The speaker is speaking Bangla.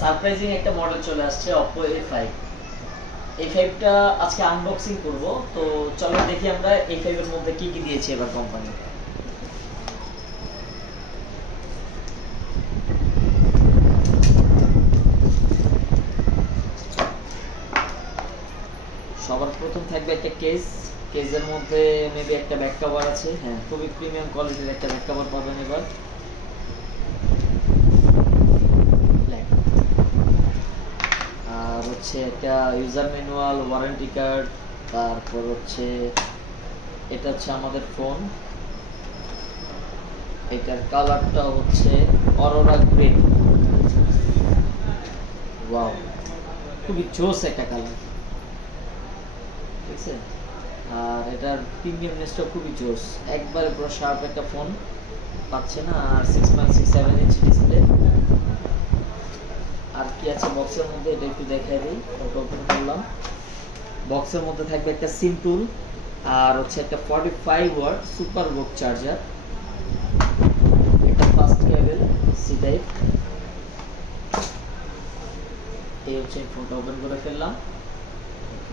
সারপ্রাইজিং একটা মডেল চলে আসছে Oppo A5। A5 টা আজকে আনবক্সিং করব। তো চলো দেখি আমরা A5 এর মধ্যে কি কি দিয়েছে এবার কোম্পানি। সবার প্রথম থাকবে একটা কেসের মধ্যে মেবি একটা ব্যাক কভার আছে। হ্যাঁ, খুবই প্রিমিয়াম কোয়ালিটির একটা ব্যাক কভার পাবেন এবার। আর হচ্ছে একটা ইউজার ম্যানুয়াল, ওয়ারেন্টি কার্ড, তারপর হচ্ছে এটা হচ্ছে আমাদের ফোন। এটার কালারটা হচ্ছে অরোরা গ্রিন। ওয়াও, খুবই জোস একটা কালার, ঠিক আছে। আর এটার প্রিমিয়ামনেসটা খুবই জোস, একবারে পুরো শার্প একটা ফোন পাচ্ছে না। আর 6.67 ইঞ্চি ডিসপ্লে। আর কি আছে বক্সের মধ্যে এটা একটু দেখাই দিই। ওটা ওপেন করলাম। বক্সের মধ্যে থাকবে একটা সিম টুল, আর হচ্ছে একটা 45 ওয়াট সুপার বুক চার্জার, একটা ফাস্ট কেবল সি টাইপ। এই হচ্ছে ফোনটা ওপেন করে ফেললাম।